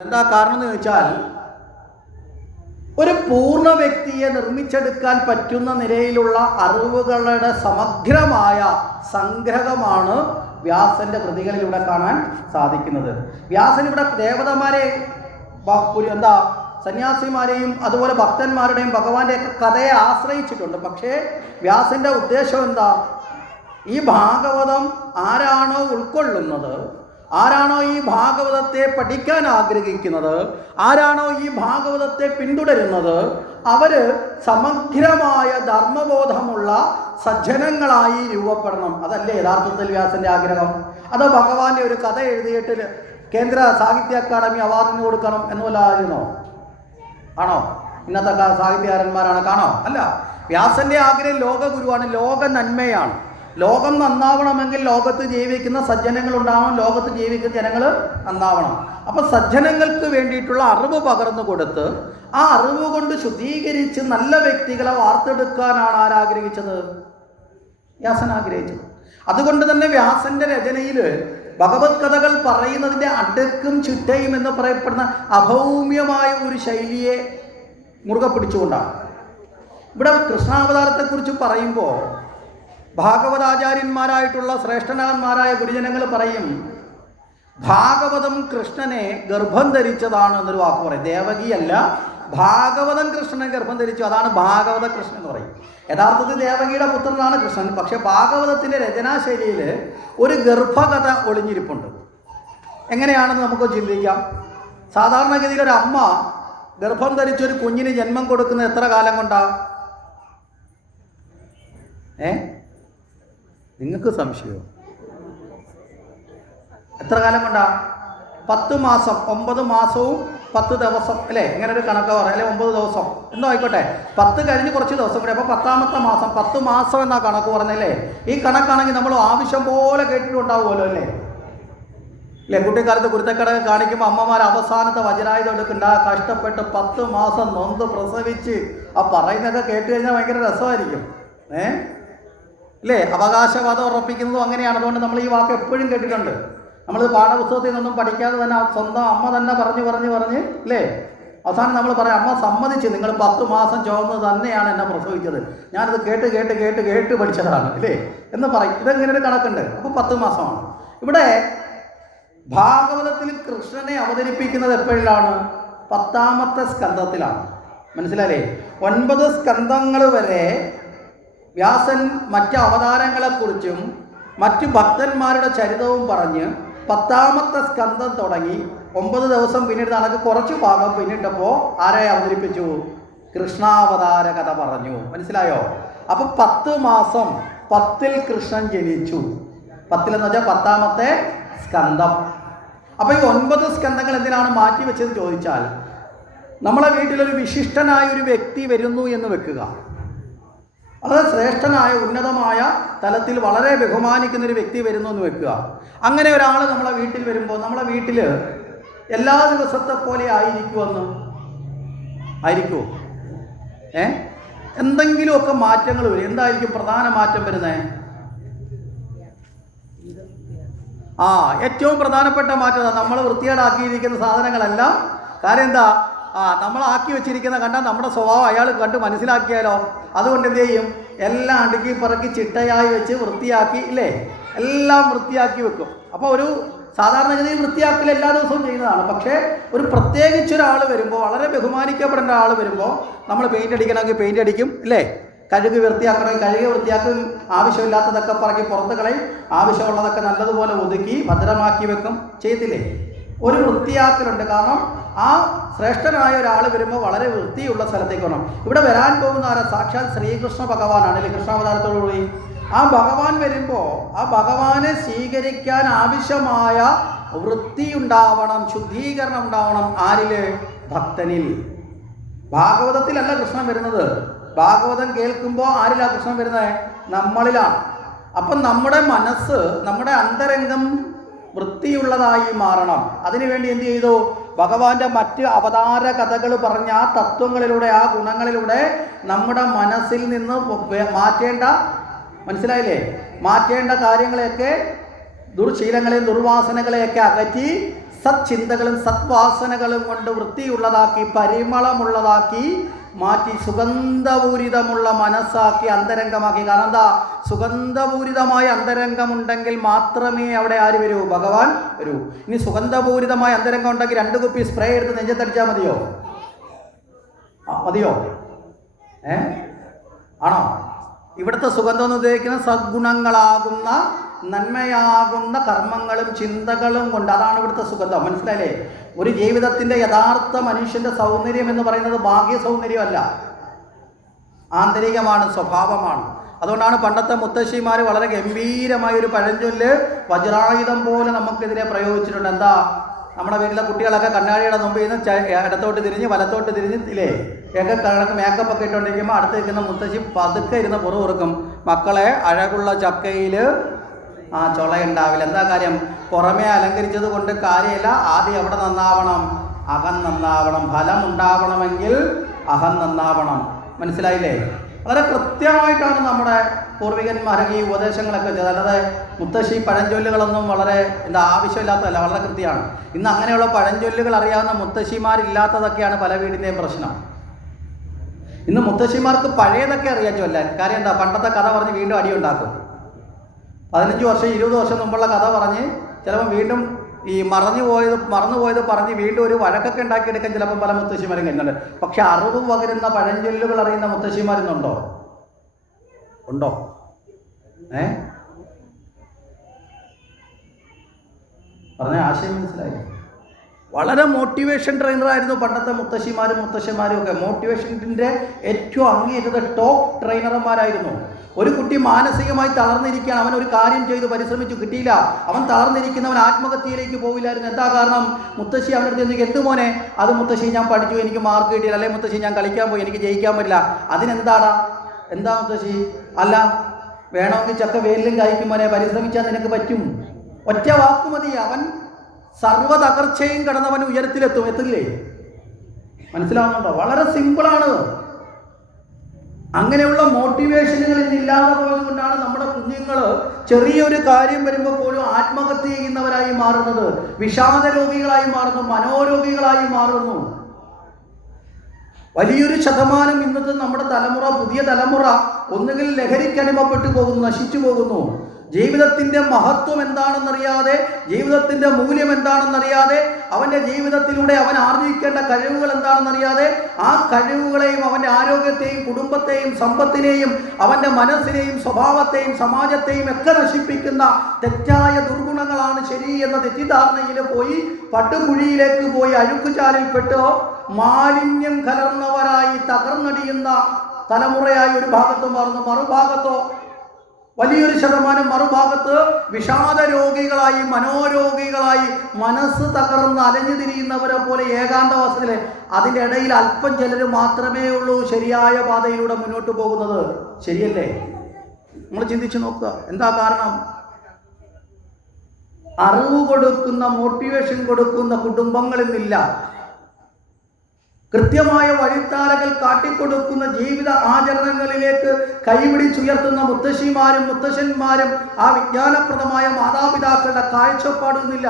എന്താ കാരണം എന്ന് ചോദിച്ചാൽ ഒരു പൂർണ വ്യക്തിയെ നിർമ്മിച്ചെടുക്കാൻ പറ്റുന്ന നിലയിലുള്ള അറിവുകളുടെ സമഗ്രമായ സംഗ്രഹമാണ് വ്യാസന്റെ കൃതികളിലൂടെ കാണാൻ സാധിക്കുന്നത്. വ്യാസൻ ഇവിടെ ദേവതമാരെ എന്താ സന്യാസിമാരെയും അതുപോലെ ഭക്തന്മാരുടെയും ഭഗവാന്റെയൊക്കെ കഥയെ ആശ്രയിച്ചിട്ടുണ്ട്. പക്ഷേ വ്യാസന്റെ ഉദ്ദേശം എന്താ? ഈ ഭാഗവതം ആരാണോ ഉൾക്കൊള്ളുന്നത് ആരാണോ ഈ ഭാഗവതത്തെ പഠിക്കാൻ ആഗ്രഹിക്കുന്നത്? ആരാണോ ഈ ഭാഗവതത്തെ പിന്തുടരുന്നത്? അവർ സമഗ്രമായ ധർമ്മബോധമുള്ള സജ്ജനങ്ങളായി രൂപപ്പെടണം. അതല്ലേ യഥാർത്ഥത്തിൽ വ്യാസന്റെ ആഗ്രഹം? അതോ ഭഗവാന്റെ ഒരു കഥ എഴുതിയിട്ട് കേന്ദ്ര സാഹിത്യ അക്കാദമി അവാർഡിന് കൊടുക്കണം എന്നുള്ളതായിരുന്നോ ആണോ? ഇന്നത്തെ സാഹിത്യകാരന്മാരാണ്. കാണോ? അല്ല. വ്യാസന്റെ ആഗ്രഹം ലോകഗുരുവാണ്. ലോക നന്മയാണ് ലോകം നന്നാവണമെങ്കിൽ ലോകത്ത് ജീവിക്കുന്ന സജ്ജനങ്ങൾ ഉണ്ടാവണം ലോകത്ത് ജീവിക്കുന്ന ജനങ്ങൾ നന്നാവണം. അപ്പൊ സജ്ജനങ്ങൾക്ക് വേണ്ടിയിട്ടുള്ള അറിവ് പകർന്നു കൊടുത്ത് ആ അറിവ് കൊണ്ട് ശുദ്ധീകരിച്ച് നല്ല വ്യക്തികളെ വാർത്തെടുക്കാനാണ് ആരാഗ്രഹിച്ചത് വ്യാസൻ ആഗ്രഹിച്ചത്. അതുകൊണ്ട് തന്നെ വ്യാസന്റെ രചനയിൽ ഭഗവത് കഥകൾ പറയുന്നതിന്റെ അടുക്കും ചുറ്റയും എന്ന് പറയപ്പെടുന്ന അഭൗമ്യമായ ഒരു ശൈലിയെ മുറുകെ പിടിച്ചുകൊണ്ടാണ്. ഇവിടെ കൃഷ്ണാവതാരത്തെക്കുറിച്ച് പറയുമ്പോൾ ഭാഗവതാചാര്യന്മാരായിട്ടുള്ള ശ്രേഷ്ഠനാന്മാരായ ഗുരുജനങ്ങൾ പറയും ഭാഗവതം കൃഷ്ണനെ ഗർഭം ധരിച്ചതാണ് എന്നൊരു വാക്ക് പറയും. ദേവകിയല്ല ഭാഗവതം കൃഷ്ണനെ ഗർഭം ധരിച്ചു. അതാണ് ഭാഗവത കൃഷ്ണൻ എന്ന് പറയും. യഥാർത്ഥത്തിൽ ദേവകിയുടെ പുത്രനാണ് കൃഷ്ണൻ. പക്ഷെ ഭാഗവതത്തിന്റെ രചനാശൈലിയിൽ ഒരു ഗർഭകഥ ഒളിഞ്ഞിരിപ്പുണ്ട്. എങ്ങനെയാണെന്ന് നമുക്ക് ചിന്തിക്കാം. സാധാരണഗതിയിൽ ഒരു അമ്മ ഗർഭം ധരിച്ചൊരു കുഞ്ഞിന് ജന്മം കൊടുക്കുന്ന എത്ര കാലം കൊണ്ടാണ് ഏ? നിങ്ങൾക്ക് സംശയമോ? എത്ര കാലം കൊണ്ടാ? പത്ത് മാസം ഒമ്പത് മാസവും പത്ത് ദിവസം അല്ലേ? ഇങ്ങനെ ഒരു കണക്ക് പറയാം അല്ലെ? ഒമ്പത് ദിവസം. എന്തോ ആയിക്കോട്ടെ? പത്ത് കഴിഞ്ഞ് കുറച്ച് ദിവസം കൂടി. അപ്പോൾ പത്താമത്തെ മാസം പത്ത് മാസം എന്നാ കണക്ക് പറഞ്ഞല്ലേ? ഈ കണക്കാണെങ്കിൽ നമ്മൾ ആവശ്യം പോലെ കേട്ടിട്ടുണ്ടാവുമല്ലോ അല്ലേ? അല്ലേ? കുട്ടിക്കാലത്ത് കുരുത്തക്കട കാണിക്കുമ്പോൾ അമ്മമാർ അവസാനത്തെ വജ്രായുധം എടുക്കണ്ട കഷ്ടപ്പെട്ട് പത്ത് മാസം നൊന്ത് പ്രസവിച്ച് ആ പറയുന്നതൊക്കെ കേട്ട് കഴിഞ്ഞാൽ ഭയങ്കര രസമായിരിക്കും. ഏ? അല്ലേ? അവകാശവാദം ഉറപ്പിക്കുന്നതും അങ്ങനെയാണ്. അതുകൊണ്ട് നമ്മൾ ഈ വാക്ക് എപ്പോഴും കേട്ടിട്ടുണ്ട്. നമ്മൾ പാഠപുസ്തകത്തിൽ നിന്നും പഠിക്കാതെ തന്നെ സ്വന്തം അമ്മ തന്നെ പറഞ്ഞു പറഞ്ഞു പറഞ്ഞ് അല്ലേ? അവസാനം നമ്മൾ പറയാം അമ്മ സമ്മതിച്ച് നിങ്ങൾ പത്ത് മാസം ചോന്നത് തന്നെയാണ് എന്നെ പ്രസവിച്ചത്. ഞാനത് കേട്ട് കേട്ട് കേട്ട് കേട്ട് പഠിച്ചതാണ്. അല്ലേ? എന്ന് പറയും. ഇതെങ്ങനെ ഒരു കണക്കുണ്ട്? അപ്പോൾ പത്ത് മാസമാണ്. ഇവിടെ ഭാഗവതത്തിൽ കൃഷ്ണനെ അവതരിപ്പിക്കുന്നത് എപ്പോഴാണ് പത്താമത്തെ സ്കന്ധത്തിലാണ്. മനസ്സിലായില്ലേ? ഒൻപത് സ്കന്ധങ്ങൾ വരെ വ്യാസൻ മറ്റ് അവതാരങ്ങളെക്കുറിച്ചും മറ്റു ഭക്തന്മാരുടെ ചരിതവും പറഞ്ഞ് പത്താമത്തെ സ്കന്ധം തുടങ്ങി ഒമ്പത് ദിവസം പിന്നീട് നടക്ക് കുറച്ച് ഭാഗം പിന്നിട്ടപ്പോൾ ആരെ അവതരിപ്പിച്ചു? കൃഷ്ണാവതാര കഥ പറഞ്ഞു. മനസ്സിലായോ? അപ്പൊ പത്ത് മാസം പത്തിൽ കൃഷ്ണൻ ജനിച്ചു. പത്തിലെന്ന് വെച്ചാൽ പത്താമത്തെ സ്കന്ധം. അപ്പൊ ഈ ഒൻപത് സ്കന്ധങ്ങൾ എന്തിനാണ് മാറ്റി വെച്ചത് ചോദിച്ചാൽ നമ്മളെ വീട്ടിലൊരു വിശിഷ്ടനായ ഒരു വ്യക്തി വരുന്നു എന്ന് വെക്കുക. അത് ശ്രേഷ്ഠനായ ഉന്നതമായ തലത്തിൽ വളരെ ബഹുമാനിക്കുന്ന ഒരു വ്യക്തി വരുന്നു എന്ന് വെക്കുക. അങ്ങനെ ഒരാൾ നമ്മളെ വീട്ടിൽ വരുമ്പോൾ നമ്മളെ വീട്ടിൽ എല്ലാ ദിവസത്തെ പോലെ ആയിരിക്കുമെന്ന് ആയിരിക്കുമോ ഏ? എന്തെങ്കിലുമൊക്കെ മാറ്റങ്ങൾ വരും. എന്തായിരിക്കും പ്രധാന മാറ്റം വരുന്നത് ആ ഏറ്റവും പ്രധാനപ്പെട്ട മാറ്റം നമ്മൾ വൃത്തികേടാക്കിയിരിക്കുന്ന സാധനങ്ങളെല്ലാം. കാര്യം എന്താ? ആ നമ്മൾ ആക്കി വെച്ചിരിക്കുന്ന കണ്ടാൽ നമ്മുടെ സ്വഭാവം അയാൾ കണ്ട് മനസ്സിലാക്കിയാലോ? അതുകൊണ്ട് എന്ത് ചെയ്യും? എല്ലാം അടുക്കി പറക്കി ചിട്ടയായി വെച്ച് വൃത്തിയാക്കി ഇല്ലേ? എല്ലാം വൃത്തിയാക്കി വെക്കും. അപ്പോൾ ഒരു സാധാരണഗതിയിൽ വൃത്തിയാക്കൽ എല്ലാ ദിവസവും ചെയ്യുന്നതാണ്. പക്ഷേ ഒരു പ്രത്യേകിച്ച് ഒരാൾ വരുമ്പോൾ വളരെ ബഹുമാനിക്കപ്പെടേണ്ട ആൾ വരുമ്പോൾ നമ്മൾ പെയിന്റ് അടിക്കണമെങ്കിൽ പെയിന്റ് അടിക്കും ഇല്ലേ? കഴുകി വൃത്തിയാക്കണമെങ്കിൽ കഴുകി വൃത്തിയാക്കും ആവശ്യമില്ലാത്തതൊക്കെ പറക്കി പുറത്ത് കളയും. ആവശ്യമുള്ളതൊക്കെ നല്ലതുപോലെ ഒതുക്കി ഭദ്രമാക്കി വെക്കും. ചെയ്യത്തില്ലേ ഒരു വൃത്തിയാക്കലുണ്ട്. കാരണം ആ ശ്രേഷ്ഠനായ ഒരാൾ വരുമ്പോൾ വളരെ വൃത്തിയുള്ള സ്ഥലത്തേക്ക് വേണം ഇവിടെ വരാൻ പോകുന്ന ആരാ? സാക്ഷാൽ ശ്രീകൃഷ്ണ ഭഗവാനാണ്. അല്ലെ കൃഷ്ണാവതാരത്തോടുകൂടി ആ ഭഗവാൻ വരുമ്പോൾ ആ ഭഗവാനെ സ്വീകരിക്കാൻ ആവശ്യമായ വൃത്തി ഉണ്ടാവണം ശുദ്ധീകരണം ഉണ്ടാവണം. ആരിൽ? ഭക്തനിൽ. ഭാഗവതത്തിലല്ല കൃഷ്ണൻ വരുന്നത്. ഭാഗവതം കേൾക്കുമ്പോൾ ആരിലാണ് കൃഷ്ണൻ വരുന്നത് നമ്മളിലാണ്. അപ്പം നമ്മുടെ മനസ്സ് നമ്മുടെ അന്തരംഗം വൃത്തിയുള്ളതായി മാറണം. അതിനുവേണ്ടി എന്ത് ചെയ്തു? ഭഗവാന്റെ മറ്റ് അവതാര കഥകൾ പറഞ്ഞ ആ തത്വങ്ങളിലൂടെ ആ ഗുണങ്ങളിലൂടെ നമ്മുടെ മനസ്സിൽ നിന്ന് മാറ്റേണ്ട മനസ്സിലായില്ലേ? മാറ്റേണ്ട കാര്യങ്ങളെയൊക്കെ ദുർശീലങ്ങളെയും ദുർവാസനകളെയൊക്കെ അകറ്റി സത്ചിന്തകളും സത്വാസനകളും കൊണ്ട് വൃത്തിയുള്ളതാക്കി പരിമളമുള്ളതാക്കി മാറ്റി സുഗന്ധപൂരിതമുള്ള മനസ്സാക്കി അന്തരംഗമാക്കി. കാരണം എന്താ? സുഗന്ധപൂരിതമായ അന്തരംഗമുണ്ടെങ്കിൽ മാത്രമേ അവിടെ ആര് വരൂ? ഭഗവാൻ വരൂ. ഇനി സുഗന്ധപൂരിതമായ അന്തരംഗം ഉണ്ടെങ്കിൽ രണ്ട് കുപ്പി സ്പ്രേ എടുത്ത് നെഞ്ചത്തടിച്ചാൽ മതിയോ? മതിയോ? ഏ? ആണോ? ഇവിടുത്തെ സുഗന്ധം എന്ന് ഉദ്ദേശിക്കുന്ന സദ്ഗുണങ്ങളാകുന്ന നന്മയാകുന്ന കർമ്മങ്ങളും ചിന്തകളും കൊണ്ട് അതാണ് ഇവിടുത്തെ സുഗന്ധം. മനസ്സിലായില്ലേ? ഒരു ജീവിതത്തിന്റെ യഥാർത്ഥ മനുഷ്യന്റെ സൗന്ദര്യം എന്ന് പറയുന്നത് ഭാഗ്യ സൗന്ദര്യമല്ല. ആന്തരികമാണ് സ്വഭാവമാണ്. അതുകൊണ്ടാണ് പണ്ടത്തെ മുത്തശ്ശിമാർ വളരെ ഗംഭീരമായ ഒരു പഴഞ്ചൊല്ല് വജ്രായുധം പോലെ നമുക്കെതിരെ പ്രയോഗിച്ചിട്ടുണ്ട്. എന്താ? നമ്മുടെ വീട്ടിലെ കുട്ടികളൊക്കെ കണ്ണാടിയുടെ മുമ്പിൽ നിന്ന് ഇടത്തോട്ട് തിരിഞ്ഞ് വലത്തോട്ട് തിരിഞ്ഞ് ഇല്ലേ? ഒക്കെ കണക്ക് മേക്കപ്പ് ഒക്കെ ഇട്ടുണ്ടെങ്കിൽ അടുത്ത് നിൽക്കുന്ന മുത്തശ്ശി പതുക്കെ ഇരുന്ന് പുറകുറുക്കും മക്കളെ അഴകുള്ള ചക്കയിൽ ആ ചൊള ഉണ്ടാവില്ല എന്താ കാര്യം? പുറമേ അലങ്കരിച്ചത് കൊണ്ട് കാര്യമില്ല. ആദ്യം എവിടെ നന്നാവണം? അകം നന്നാവണം. ഫലം ഉണ്ടാവണമെങ്കിൽ അഹം നന്നാവണം. മനസ്സിലായില്ലേ? വളരെ കൃത്യമായിട്ടാണ് നമ്മുടെ പൂർവികന്മാരൊക്കെ ഈ ഉപദേശങ്ങളൊക്കെ ചെയ്തത്. അല്ലാതെ മുത്തശ്ശി പഴഞ്ചൊല്ലുകളൊന്നും വളരെ എന്താ ആവശ്യമില്ലാത്തതല്ല. വളരെ കൃത്യമാണ്. ഇന്ന് അങ്ങനെയുള്ള പഴഞ്ചൊല്ലുകൾ അറിയാവുന്ന മുത്തശ്ശിമാരില്ലാത്തതൊക്കെയാണ് പല വീടിന്റെയും പ്രശ്നം. ഇന്ന് മുത്തശ്ശിമാർക്ക് പഴയതൊക്കെ അറിയാൻ ചൊല്ലാൻ. കാര്യം എന്താ? പണ്ടത്തെ കഥ പറഞ്ഞ് വീണ്ടും അടിയുണ്ടാക്കും പതിനഞ്ച് വർഷം ഇരുപത് വർഷം മുമ്പുള്ള കഥ പറഞ്ഞ് ചിലപ്പോൾ വീണ്ടും ഈ മറഞ്ഞു പോയത് മറന്നു പോയത് പറഞ്ഞ് വീണ്ടും ഒരു വഴക്കൊക്കെ ഉണ്ടാക്കിയെടുക്കാൻ ചിലപ്പോൾ പല മുത്തശ്ശിമാരും കഴിഞ്ഞുണ്ട് പക്ഷെ അറിവ് പകരുന്ന പഴഞ്ചൊല്ലുകൾ അറിയുന്ന മുത്തശ്ശിമാരിന്നുണ്ടോ ഉണ്ടോ? ഏ? പറഞ്ഞ ആശയം മനസ്സിലായി വളരെ മോട്ടിവേഷൻ ട്രെയിനറായിരുന്നു പണ്ടത്തെ മുത്തശ്ശിമാരും മുത്തശ്ശന്മാരും ഒക്കെ. മോട്ടിവേഷന്റെ ഏറ്റവും അങ്ങേറ്റത് ടോപ്പ് ട്രെയിനർമാരായിരുന്നു ഒരു കുട്ടി മാനസികമായി തളർന്നിരിക്കുകയാണ്. അവൻ ഒരു കാര്യം ചെയ്തു പരിശ്രമിച്ചു കിട്ടിയില്ല. അവൻ തളർന്നിരിക്കുന്നവൻ ആത്മഹത്യയിലേക്ക് പോവില്ലായിരുന്നു. എന്താ കാരണം? മുത്തശ്ശി അവന്റെ അടുത്ത് എനിക്ക് എന്ത് മോനെ? അത് മുത്തശ്ശി ഞാൻ പഠിച്ചു എനിക്ക് മാർക്ക് കിട്ടിയില്ല. അല്ലെ മുത്തശ്ശി ഞാൻ കളിക്കാൻ പോയി എനിക്ക് ജയിക്കാൻ പറ്റില്ല. അതിനെന്താടാ എന്താ മുത്തശ്ശി? അല്ല വേണമെങ്കിൽ ചക്ക വേലിലും കായ്ക്കും മോനെ. പരിശ്രമിച്ചാൽ നിനക്ക് പറ്റും. ഒറ്റ വാക്ക് മതി. അവൻ സർവ തകർച്ചയും കടന്നവൻ ഉയരത്തിലെത്തും. എത്തില്ലേ? മനസ്സിലാവുന്നുണ്ടോ? വളരെ സിമ്പിളാണ്. അങ്ങനെയുള്ള മോട്ടിവേഷനുകൾ ഇന്നില്ലാതെ പോയത് കൊണ്ടാണ് നമ്മുടെ കുഞ്ഞുങ്ങൾ ചെറിയൊരു കാര്യം വരുമ്പോൾ പോലും ആത്മഹത്യ ചെയ്യുന്നവരായി മാറുന്നത്. വിഷാദ രോഗികളായി മാറുന്നു മനോരോഗികളായി മാറുന്നു. വലിയൊരു ശതമാനം ഇന്നത്തെ നമ്മുടെ തലമുറ പുതിയ തലമുറ ഒന്നുകിൽ ലഹരിക്കടിമപ്പെട്ടു പോകുന്നു നശിച്ചു പോകുന്നു. ജീവിതത്തിന്റെ മഹത്വം എന്താണെന്നറിയാതെ ജീവിതത്തിന്റെ മൂല്യം എന്താണെന്നറിയാതെ അവന്റെ ജീവിതത്തിലൂടെ അവൻ ആർജിക്കേണ്ട കഴിവുകൾ എന്താണെന്നറിയാതെ ആ കഴിവുകളെയും അവന്റെ ആരോഗ്യത്തെയും കുടുംബത്തെയും സമ്പത്തിനെയും അവന്റെ മനസ്സിനെയും സ്വഭാവത്തെയും സമാജത്തെയും ഒക്കെ നശിപ്പിക്കുന്ന തെറ്റായ ദുർഗുണങ്ങളാണ് ശരി എന്ന തെറ്റിദ്ധാരണയിൽ പോയി പട്ടുകുഴിയിലേക്ക് പോയി അഴുക്കുചാലിൽപ്പെട്ടോ മാലിന്യം കലർന്നവരായി തകർന്നടിയുന്ന തലമുറയായി ഒരു ഭാഗത്ത് മാറുന്നു മറുഭാഗത്തോ വലിയൊരു ശതമാനം മറുഭാഗത്ത് വിഷാദ രോഗികളായി മനോരോഗികളായി മനസ്സ് തകർന്ന് അലഞ്ഞു തിരിയുന്നവരെ പോലെ ഏകാന്തവാസത്തിൽ അതിന്റെ ഇടയിൽ അല്പം ചിലർ മാത്രമേ ഉള്ളൂ ശരിയായ പാതയിലൂടെ മുന്നോട്ട് പോകുന്നത്. ശരിയല്ലേ? നമ്മൾ ചിന്തിച്ചു നോക്കുക. എന്താ കാരണം? അറിവ് കൊടുക്കുന്ന മോട്ടിവേഷൻ കൊടുക്കുന്ന കുടുംബങ്ങളിന്നില്ല കൃത്യമായ വഴിത്താരകൾ കാട്ടിക്കൊടുക്കുന്ന ജീവിത ആചരണങ്ങളിലേക്ക് കൈപിടിച്ചുയർത്തുന്ന മുത്തശ്ശിമാരും മുത്തശ്ശന്മാരും ആ വിജ്ഞാനപ്രദമായ മാതാപിതാക്കളുടെ കാഴ്ചപ്പാടുന്നില്ല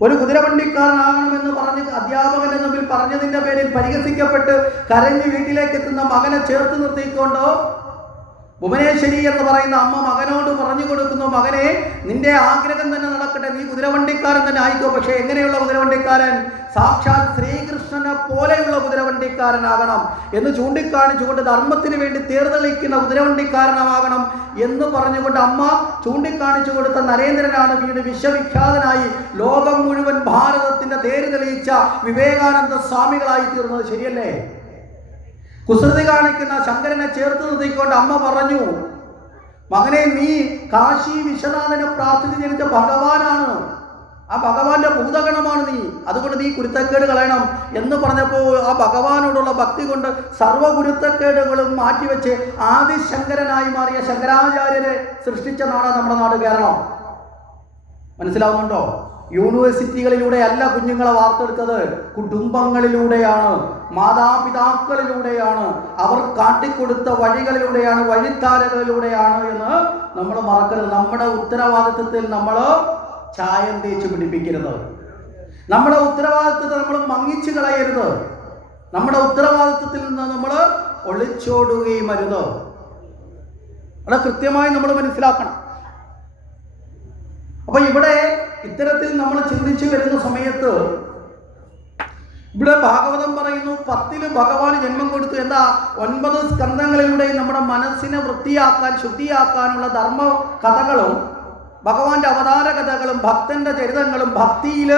ഒരു കുതിരവണ്ടിക്കാരനാകണമെന്ന് പറഞ്ഞ് അധ്യാപകന്റെ മുമ്പിൽ പറഞ്ഞതിന്റെ പേരിൽ പരിഹസിക്കപ്പെട്ട് കരഞ്ഞ് വീട്ടിലേക്ക് എത്തുന്ന മകനെ ചേർത്ത് നിർത്തിക്കൊണ്ടോ? ഭുവനേശ്വരി എന്ന് പറയുന്ന അമ്മ മകനോട് പറഞ്ഞു കൊടുക്കുന്നു മകനെ നിന്റെ ആഗ്രഹം തന്നെ നടക്കട്ടെ. നീ കുതിരവണ്ടിക്കാരൻ തന്നെ ആയിക്കോ. പക്ഷെ എങ്ങനെയുള്ള കുതിരവണ്ടിക്കാരൻ? സാക്ഷാൽ ശ്രീകൃഷ്ണനെ പോലെയുള്ള കുതിരവണ്ടിക്കാരനാകണം എന്ന് ചൂണ്ടിക്കാണിച്ചുകൊണ്ട് ധർമ്മത്തിന് വേണ്ടി തീർന്നളിക്കുന്ന കുതിരവണ്ടിക്കാരനാകണം എന്ന് പറഞ്ഞുകൊണ്ട് അമ്മ ചൂണ്ടിക്കാണിച്ചു കൊടുത്ത നരേന്ദ്രനാണ് വീട് വിശ്വവിഖ്യാതനായി ലോകം മുഴുവൻ ഭാരതത്തിന്റെ തേര് തെളിയിച്ച വിവേകാനന്ദ സ്വാമികളായി തീർന്നത് ശരിയല്ലേ? കുസൃതി കാണിക്കുന്ന ശങ്കരനെ ചേർത്ത് നിർത്തിക്കൊണ്ട് അമ്മ പറഞ്ഞു മകനെ നീ കാശി വിശ്വനാഥനെ പ്രാർത്ഥിച്ച് ജനിച്ച ഭഗവാനാണ്. ആ ഭഗവാന്റെ ഭൂതഗണമാണ് നീ. അതുകൊണ്ട് നീ കുരുത്തക്കേട് കളയണം. എന്ന് പറഞ്ഞപ്പോൾ ആ ഭഗവാനോടുള്ള ഭക്തി കൊണ്ട് സർവ കുരുത്തക്കേടുകളും മാറ്റിവെച്ച് ആദിശങ്കരനായി മാറിയ ശങ്കരാചാര്യരെ സൃഷ്ടിച്ച നാടാണ് നമ്മുടെ നാട് കേരളം. മനസ്സിലാവുന്നുണ്ടോ? യൂണിവേഴ്സിറ്റികളിലൂടെ അല്ല കുഞ്ഞുങ്ങളെ വാർത്തെടുത്തത്. കുടുംബങ്ങളിലൂടെയാണ് മാതാപിതാക്കളിലൂടെയാണ് അവർ കാട്ടിക്കൊടുത്ത വഴികളിലൂടെയാണ് വഴിത്താരകളിലൂടെയാണ് എന്ന് നമ്മൾ മറക്കരുത്. നമ്മുടെ ഉത്തരവാദിത്വത്തിൽ നമ്മൾ ചായം തേച്ച് പിടിപ്പിക്കരുത്. നമ്മുടെ ഉത്തരവാദിത്വത്തെ നമ്മൾ മങ്ങിച്ചു കളയരുത്. നമ്മുടെ ഉത്തരവാദിത്വത്തിൽ നിന്ന് നമ്മൾ ഒളിച്ചോടുകയും അരുത്. അത് കൃത്യമായി നമ്മൾ മനസ്സിലാക്കണം. അപ്പൊ ഇവിടെ ഇത്തരത്തിൽ നമ്മൾ ചിന്തിച്ചു വരുന്ന സമയത്ത് ഇവിടെ ഭാഗവതം പറയുന്നു പത്തിൽ ഭഗവാൻ ജന്മം കൊടുത്തു. എന്താ? ഒൻപത് സ്കന്ധങ്ങളിലൂടെ നമ്മുടെ മനസ്സിനെ വൃത്തിയാക്കാൻ ശുദ്ധിയാക്കാനുള്ള ധർമ്മ കഥകളും ഭഗവാന്റെ അവതാര കഥകളും ഭക്തന്റെ ചരിതങ്ങളും ഭക്തിയിൽ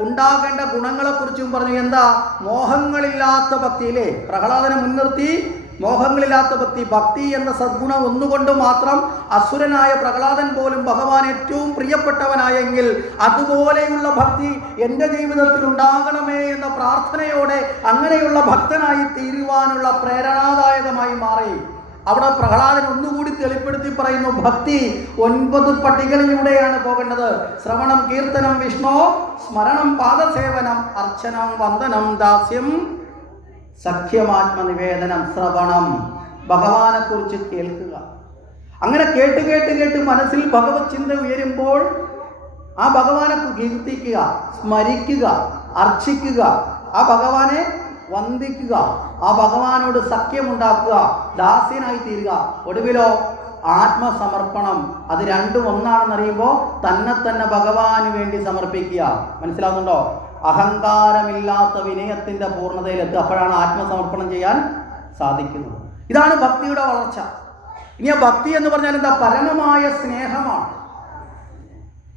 ഉണ്ടാകേണ്ട ഗുണങ്ങളെക്കുറിച്ചും പറഞ്ഞു. എന്താ? മോഹങ്ങളില്ലാത്ത ഭക്തിയിലെ പ്രഹ്ലാദനെ മുൻനിർത്തി മോഹങ്ങളില്ലാത്ത ഭക്തി ഭക്തി എന്ന സദ്ഗുണം ഒന്നുകൊണ്ട് മാത്രം അസുരനായ പ്രഹ്ലാദൻ പോലും ഭഗവാൻ ഏറ്റവും പ്രിയപ്പെട്ടവനായെങ്കിൽ അതുപോലെയുള്ള ഭക്തി എന്റെ ജീവിതത്തിൽ ഉണ്ടാകണമേ എന്ന പ്രാർത്ഥനയോടെ അങ്ങനെയുള്ള ഭക്തനായി തീരുവാനുള്ള പ്രേരണാദായകമായി മാറി. അവിടെ പ്രഹ്ലാദൻ ഒന്നുകൂടി തെളിപ്പെടുത്തി പറയുന്നു ഭക്തി ഒൻപത് പട്ടികളിലൂടെയാണ് പോകേണ്ടത്. ശ്രവണം കീർത്തനം വിഷ്ണു സ്മരണം പാദസേവനം അർച്ചനം വന്ദനം ദാസ്യം സഖ്യമാത്മനിവേദനം ശ്രവണം. ഭഗവാനെ കുറിച്ച് കേൾക്കുക. അങ്ങനെ കേട്ട് കേട്ട് കേട്ട് മനസ്സിൽ ഭഗവത് ചിന്ത ഉയരുമ്പോൾ ആ ഭഗവാനെ കീർത്തിക്കുക സ്മരിക്കുക അർച്ചിക്കുക ആ ഭഗവാനെ വന്ദിക്കുക ആ ഭഗവാനോട് സഖ്യമുണ്ടാക്കുക ദാസ്യനായി തീരുക. ഒടുവിലോ ആത്മസമർപ്പണം. അത് രണ്ടും ഒന്നാണെന്നറിയുമ്പോൾ തന്നെ തന്നെ ഭഗവാന് വേണ്ടി സമർപ്പിക്കുക. മനസ്സിലാവുന്നുണ്ടോ? അഹങ്കാരമില്ലാത്ത വിനയത്തിന്റെ പൂർണതയിലെത്തുക. അപ്പോഴാണ് ആത്മസമർപ്പണം ചെയ്യാൻ സാധിക്കുന്നത്. ഇതാണ് ഭക്തിയുടെ വളർച്ച. ഇനി ആ ഭക്തി എന്ന് പറഞ്ഞാൽ എന്താ? പരമമായ സ്നേഹമാണ്.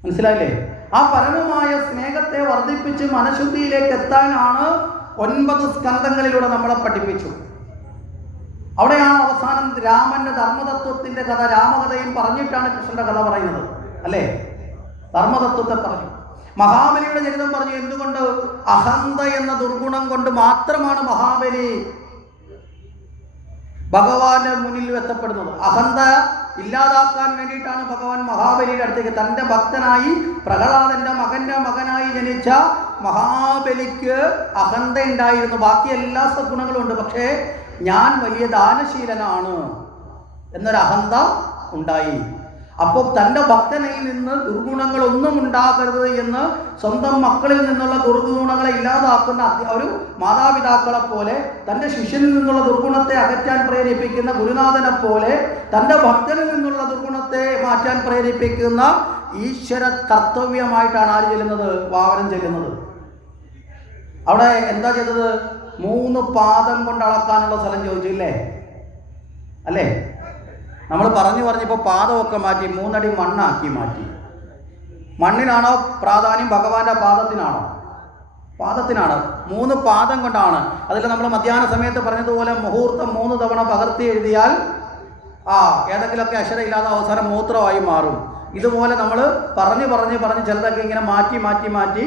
മനസ്സിലായില്ലേ? ആ പരമമായ സ്നേഹത്തെ വർദ്ധിപ്പിച്ച് മനഃശുദ്ധിയിലേക്ക് എത്താനാണ് ഒൻപത് സ്കന്ധങ്ങളിലൂടെ നമ്മളെ പഠിപ്പിച്ചു അവിടെയാണ് അവസാനം രാമന്റെ ധർമ്മതത്വത്തിന്റെ കഥ രാമകഥയും പറഞ്ഞിട്ടാണ് കൃഷ്ണന്റെ കഥ പറയുന്നത്. അല്ലേ? ധർമ്മതത്വത്തെ പറഞ്ഞു. മഹാബലിയുടെ ചരിതം പറഞ്ഞു എന്തുകൊണ്ട്? അഹന്ത എന്ന ദുർഗുണം കൊണ്ട് മാത്രമാണ് മഹാബലി ഭഗവാന്റെ മുന്നിൽ എത്തപ്പെടുന്നത്. അഹന്ത ഇല്ലാതാക്കാൻ വേണ്ടിയിട്ടാണ് ഭഗവാൻ മഹാബലിയുടെ അടുത്തേക്ക് തന്റെ ഭക്തനായി പ്രഹ്ലാദന്റെ മകന്റെ മകനായി ജനിച്ച മഹാബലിക്ക് അഹന്ത ഉണ്ടായിരുന്നു ബാക്കി എല്ലാ സദ്ഗുണങ്ങളും ഉണ്ട്. പക്ഷേ ഞാൻ വലിയ ദാനശീലനാണ് എന്നൊരു അഹന്ത ഉണ്ടായി. അപ്പോൾ തന്റെ ഭക്തനിൽ നിന്ന് ദുർഗുണങ്ങളൊന്നും ഉണ്ടാകരുത് എന്ന് സ്വന്തം മക്കളിൽ നിന്നുള്ള ദുർഗുണങ്ങളെ ഇല്ലാതാക്കുന്ന ഒരു മാതാപിതാക്കളെ പോലെ തന്റെ ശിഷ്യനിൽ നിന്നുള്ള ദുർഗുണത്തെ അകറ്റാൻ പ്രേരിപ്പിക്കുന്ന ഗുരുനാഥനെ പോലെ തന്റെ ഭക്തനിൽ നിന്നുള്ള ദുർഗുണത്തെ മാറ്റാൻ പ്രേരിപ്പിക്കുന്ന ഈശ്വര കർത്തവ്യമായിട്ടാണ് ആര് ചെല്ലുന്നത്? വാവനം ചെല്ലുന്നത്. അവിടെ എന്താ ചെയ്തത്? മൂന്ന് പാദം കൊണ്ട് അളക്കാനുള്ള സ്ഥലം ചോദിച്ചില്ലേ? അല്ലേ? നമ്മൾ പറഞ്ഞു പറഞ്ഞിപ്പോൾ പാദമൊക്കെ മാറ്റി മൂന്നടി മണ്ണാക്കി മാറ്റി. മണ്ണിനാണോ പ്രാധാന്യം? ഭഗവാന്റെ പാദത്തിനാണോ? പാദത്തിനാണ്. മൂന്ന് പാദം കൊണ്ടാണ്. അതിൽ നമ്മൾ മധ്യാഹ്ന സമയത്ത് പറഞ്ഞതുപോലെ മുഹൂർത്തം മൂന്ന് തവണ പകർത്തി എഴുതിയാൽ ആ ഏതെങ്കിലുമൊക്കെ അക്ഷരമില്ലാതെ അവസാനം മൂത്രമായി മാറും. ഇതുപോലെ നമ്മൾ പറഞ്ഞു പറഞ്ഞ് പറഞ്ഞ് ചിലതൊക്കെ ഇങ്ങനെ മാറ്റി മാറ്റി മാറ്റി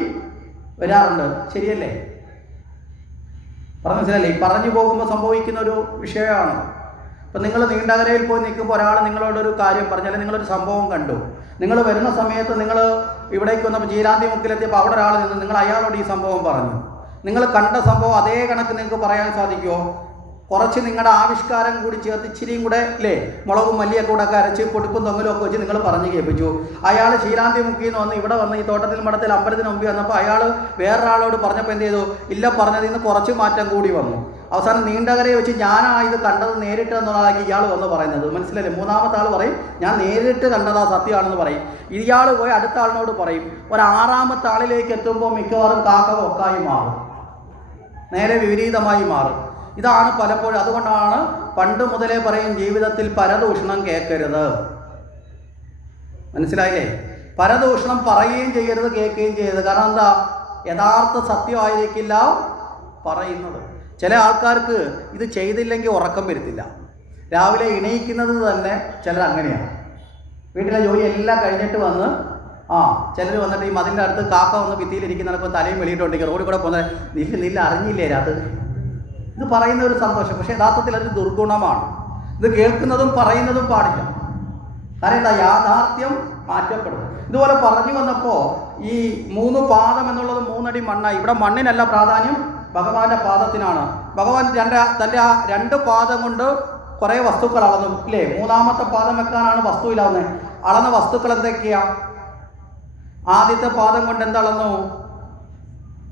വരാറുണ്ട്. ശരിയല്ലേ? പറഞ്ഞു മനസ്സിലല്ലേ ഈ പറഞ്ഞു പോകുമ്പോൾ സംഭവിക്കുന്ന ഒരു വിഷയമാണ്. ഇപ്പം നിങ്ങൾ നീണ്ടകരയിൽ പോയി നിൽക്കുമ്പോൾ ഒരാൾ നിങ്ങളോടൊരു കാര്യം പറഞ്ഞാൽ നിങ്ങളൊരു സംഭവം കണ്ടു. നിങ്ങൾ വരുന്ന സമയത്ത് നിങ്ങൾ ഇവിടേക്ക് വന്നപ്പോൾ ജീരാന്തി മുക്കിലെത്തിയപ്പോൾ അവിടെ ഒരാൾ നിന്ന് നിങ്ങൾ അയാളോട് ഈ സംഭവം പറഞ്ഞു. നിങ്ങൾ കണ്ട സംഭവം അതേ കണക്ക് നിങ്ങൾക്ക് പറയാൻ സാധിക്കുമോ കുറച്ച് നിങ്ങളുടെ ആവിഷ്കാരം കൂടി ചേർത്ത് ഇച്ചിരിയും കൂടെ അല്ലേ മുളകും മല്ലിയൊക്കെ കൂടെ ഒക്കെ അരച്ച് പൊടിപ്പും തൊങ്ങലും ഒക്കെ വെച്ച് നിങ്ങൾ പറഞ്ഞു കേൾപ്പിച്ചു. അയാൾ ശീലാന്തി മുക്കിൽ നിന്ന് വന്ന് ഇവിടെ വന്ന് ഈ തോട്ടത്തിൽ മഠത്തിൽ അമ്പലത്തിന് മുമ്പിൽ വന്നപ്പോൾ അയാൾ വേറൊരാളോട് പറഞ്ഞപ്പോൾ എന്ത് ചെയ്തു? ഇല്ല പറഞ്ഞതിൽ നിന്ന് കുറച്ച് മാറ്റം കൂടി വന്നു. അവസാനം നീണ്ടകരയെ വെച്ച് ഞാനാ ഇത് കണ്ടത് നേരിട്ട് എന്നുള്ളതാണ് ഇയാൾ വന്ന് പറയുന്നത്. മനസ്സിലല്ലേ മൂന്നാമത്തെ ആൾ പറയും ഞാൻ നേരിട്ട് കണ്ടതാ സത്യമാണെന്ന് പറയും. ഇയാൾ പോയി അടുത്ത ആളിനോട് പറയും ഒരു ആറാമത്തെ ആളിലേക്ക് എത്തുമ്പോൾ മിക്കവാറും കാക്ക കൊക്കായി മാറും. നേരെ വിപരീതമായി മാറും. ഇതാണ് പലപ്പോഴും അതുകൊണ്ടാണ് പണ്ട് മുതലേ പറയും ജീവിതത്തിൽ പരദൂഷണം കേൾക്കരുത്. മനസ്സിലായില്ലേ? പരദൂഷണം പറയുകയും ചെയ്യരുത് കേൾക്കുകയും ചെയ്യരുത്. കാരണം എന്താ? യഥാർത്ഥ സത്യമായിരിക്കില്ല പറയുന്നത്. ചില ആൾക്കാർക്ക് ഇത് ചെയ്തില്ലെങ്കിൽ ഉറക്കം വരുത്തില്ല. രാവിലെ ഇണയിക്കുന്നത് തന്നെ ചിലർ അങ്ങനെയാണ്. വീട്ടിലെ ജോലി എല്ലാം കഴിഞ്ഞിട്ട് വന്ന് ആ ചിലർ വന്നിട്ട് ഈ മതിലിന്റെ അടുത്ത് കാക്ക വന്ന് ഭിത്തിയിലിരിക്കുന്നപ്പോൾ തലയും വെളിയിട്ടുണ്ടെങ്കിൽ റോഡിൽ കൂടെ പോകുന്നത് നില്ല നില്ല അറിഞ്ഞില്ലേ അത്? ഇത് പറയുന്ന ഒരു സന്തോഷം. പക്ഷേ യഥാർത്ഥത്തിൽ അതൊരു ദുർഗുണമാണ്. ഇത് കേൾക്കുന്നതും പറയുന്നതും പാടില്ല. കാരണം എന്താ? യാഥാർത്ഥ്യം മാറ്റപ്പെടും ഇതുപോലെ പറഞ്ഞു വന്നപ്പോൾ ഈ മൂന്ന് പാദം എന്നുള്ളത് മൂന്നടി മണ്ണായി ഇവിടെ മണ്ണിനല്ല പ്രാധാന്യം ഭഗവാന്റെ പാദത്തിനാണ്. ഭഗവാൻ രണ്ട് തന്റെ ആ രണ്ട് പാദം കൊണ്ട് കുറേ വസ്തുക്കൾ അളന്നു. ഇല്ലേ? മൂന്നാമത്തെ പാദം വെക്കാനാണ് വസ്തുവിലാവുന്നത് അളന്ന വസ്തുക്കൾ എന്തൊക്കെയാ? ആദ്യത്തെ പാദം കൊണ്ട് എന്തളന്നു?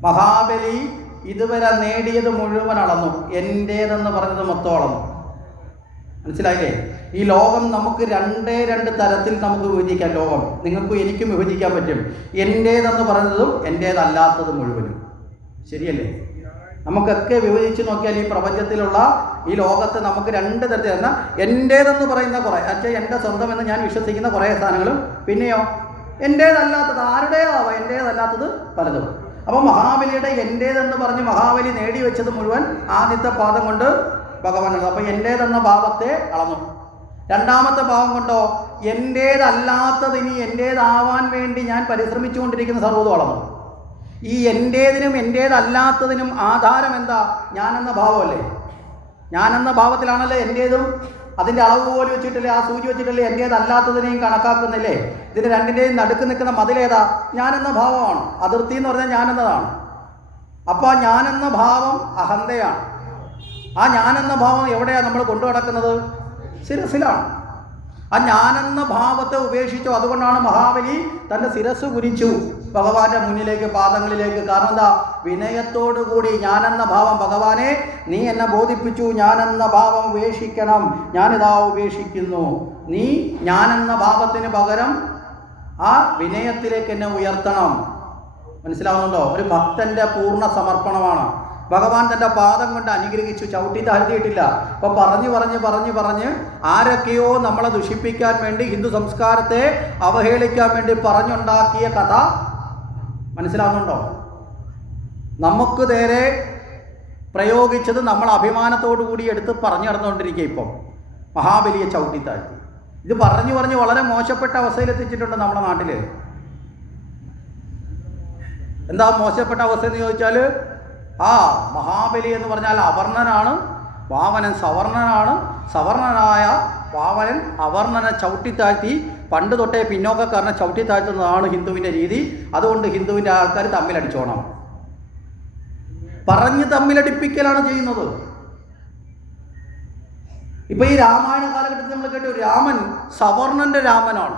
മഹാബലി ഇതുവരെ നേടിയത് മുഴുവൻ അളന്നു. എന്റേതെന്ന് പറഞ്ഞത് മൊത്തം അളന്നു മനസ്സിലായില്ലേ? ഈ ലോകം നമുക്ക് രണ്ടേ രണ്ട് തരത്തിൽ നമുക്ക് വിഭജിക്കാം ലോകം. നിങ്ങൾക്കും എനിക്കും വിഭജിക്കാൻ പറ്റും. എന്റേതെന്ന് പറഞ്ഞതും എന്റേതല്ലാത്തതും മുഴുവനും. ശരിയല്ലേ? നമുക്കൊക്കെ വിഭജിച്ച് നോക്കിയാൽ ഈ പ്രപഞ്ചത്തിലുള്ള ഈ ലോകത്ത് നമുക്ക് രണ്ട് തരത്തിൽ എന്നാൽ എന്റേതെന്ന് പറയുന്ന കുറേ അച്ഛൻ എന്റെ സ്വന്തം എന്ന് ഞാൻ വിശ്വസിക്കുന്ന കുറേ സ്ഥാനങ്ങളും പിന്നെയോ? എന്റേതല്ലാത്തത് ആരുടേതാവാം എന്റേതല്ലാത്തത് പലതും. അപ്പോൾ മഹാബലിയുടെ എന്റേതെന്ന് പറഞ്ഞ് മഹാബലി നേടി വെച്ചത് മുഴുവൻ ആദ്യത്തെ പാദം കൊണ്ട് ഭഗവാനാണ്. അപ്പോൾ എന്റേതെന്ന ഭാവത്തെ അളന്നു. രണ്ടാമത്തെ ഭാവം കൊണ്ടോ? എന്റേതല്ലാത്തത് ഇനി എന്റേതാവാൻ വേണ്ടി ഞാൻ പരിശ്രമിച്ചുകൊണ്ടിരിക്കുന്ന സർവതും അളന്നു. ഈ എന്റേതിനും എന്റേതല്ലാത്തതിനും ആധാരം എന്താ? ഞാനെന്ന ഭാവമല്ലേ? ഞാനെന്ന ഭാവത്തിലാണല്ലോ എന്റേതും അതിന്റെ അളവ് പോലും വെച്ചിട്ടില്ലേ ആ സൂചി വെച്ചിട്ടില്ലേ എന്റേതല്ലാത്തതിനെയും കണക്കാക്കുന്നില്ലേ? ഇതിന്റെ രണ്ടിന്റെയും നടുക്ക് നിൽക്കുന്ന മതിലേതാ? ഞാനെന്ന ഭാവമാണ്. അതിർത്തി എന്ന് പറഞ്ഞാൽ ഞാനെന്നതാണ്. അപ്പോൾ ഞാനെന്ന ഭാവം അഹന്തയാണ്. ആ ഞാനെന്ന ഭാവം എവിടെയാണ് നമ്മൾ കൊണ്ടു നടക്കുന്നത്? ശിരസിലാണ് ആ ഞാനെന്ന ഭാവത്തെ ഉപേക്ഷിച്ചു. അതുകൊണ്ടാണ് മഹാബലി തന്റെ ശിരസ് കുരിച്ചു ഭഗവാന്റെ മുന്നിലേക്ക് പാദങ്ങളിലേക്ക്. കാരണം എന്താ? വിനയത്തോടുകൂടി ഞാനെന്ന ഭാവം ഭഗവാനെ നീ എന്നെ ബോധിപ്പിച്ചു. ഞാനെന്ന ഭാവം ഉപേക്ഷിക്കണം. ഞാനിതാ ഉപേക്ഷിക്കുന്നു. നീ ഞാനെന്ന ഭാവത്തിന് പകരം ആ വിനയത്തിലേക്ക് എന്നെ ഉയർത്തണം. മനസ്സിലാവുന്നുണ്ടോ? ഒരു ഭക്തന്റെ പൂർണ സമർപ്പണമാണ്. ഭഗവാൻ തന്റെ പാദം കൊണ്ട് അനുഗ്രഹിച്ചു ചവിട്ടി താഴ്ത്തിയിട്ടില്ല അപ്പോൾ പറഞ്ഞു പറഞ്ഞു പറഞ്ഞു പറഞ്ഞ് ആരൊക്കെയോ നമ്മളെ ദുഷിപ്പിക്കാൻ വേണ്ടി ഹിന്ദു സംസ്കാരത്തെ അവഹേളിക്കാൻ വേണ്ടി പറഞ്ഞുണ്ടാക്കിയ കഥ മനസ്സിലാകുന്നുണ്ടോ നമുക്ക് നേരെ പ്രയോഗിച്ചത് നമ്മൾ അഭിമാനത്തോടു കൂടി എടുത്ത് പറഞ്ഞു നടന്നുകൊണ്ടിരിക്കുക ഇപ്പം. മഹാബലിയെ ചവിട്ടി താഴ്ത്തി ഇത് പറഞ്ഞു പറഞ്ഞ് വളരെ മോശപ്പെട്ട അവസ്ഥയിലെത്തിച്ചിട്ടുണ്ട് നമ്മുടെ നാട്ടിൽ എന്താ മോശപ്പെട്ട അവസ്ഥ എന്ന് ചോദിച്ചാൽ ആ മഹാബലി എന്ന് പറഞ്ഞാൽ അവർണനാണ് വാമനൻ സവർണനാണ് സവർണനായ വാമനൻ അവർണനെ ചവിട്ടിത്താഴ്ത്തി പണ്ട് തൊട്ടേ പിന്നോക്കക്കാരനെ ചവിട്ടിത്താഴ്ത്തുന്നതാണ് ഹിന്ദുവിന്റെ രീതി. അതുകൊണ്ട് ഹിന്ദുവിന്റെ ആൾക്കാർ തമ്മിലടിച്ചോണം. പറഞ്ഞ് തമ്മിലടിപ്പിക്കലാണ് ചെയ്യുന്നത്. ഇപ്പൊ ഈ രാമായണ കാലഘട്ടത്തിൽ നമ്മൾ കേട്ടു രാമൻ സവർണന്റെ രാമനാണ്.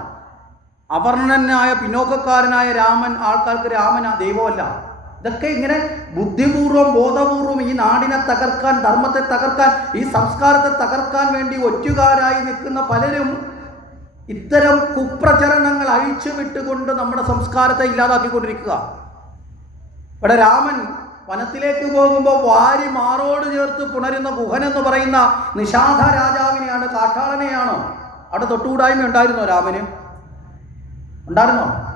അവർണനായ പിന്നോക്കക്കാരനായ രാമൻ ആൾക്കാർക്ക് രാമൻ ദൈവമല്ല. ഇതൊക്കെ ഇങ്ങനെ ബുദ്ധിപൂർവം ബോധപൂർവം ഈ നാടിനെ തകർക്കാൻ ധർമ്മത്തെ തകർക്കാൻ ഈ സംസ്കാരത്തെ തകർക്കാൻ വേണ്ടി ഒറ്റുകാരായി നിൽക്കുന്ന പലരും ഇത്തരം കുപ്രചരണങ്ങൾ അഴിച്ചു വിട്ടുകൊണ്ട് നമ്മുടെ സംസ്കാരത്തെ ഇല്ലാതാക്കിക്കൊണ്ടിരിക്കുക. ഇവിടെ രാമൻ വനത്തിലേക്ക് പോകുമ്പോൾ വാരി മാറോട് ചേർത്ത് പുണരുന്ന ഗുഹൻ എന്ന് പറയുന്ന നിഷാദ രാജാവിനെയാണ് കാട്ടാളനെയാണോ. അവിടെ തൊട്ടുകൂടായ്മ ഉണ്ടായിരുന്നോ രാമന്? ഉണ്ടായിരുന്നോ?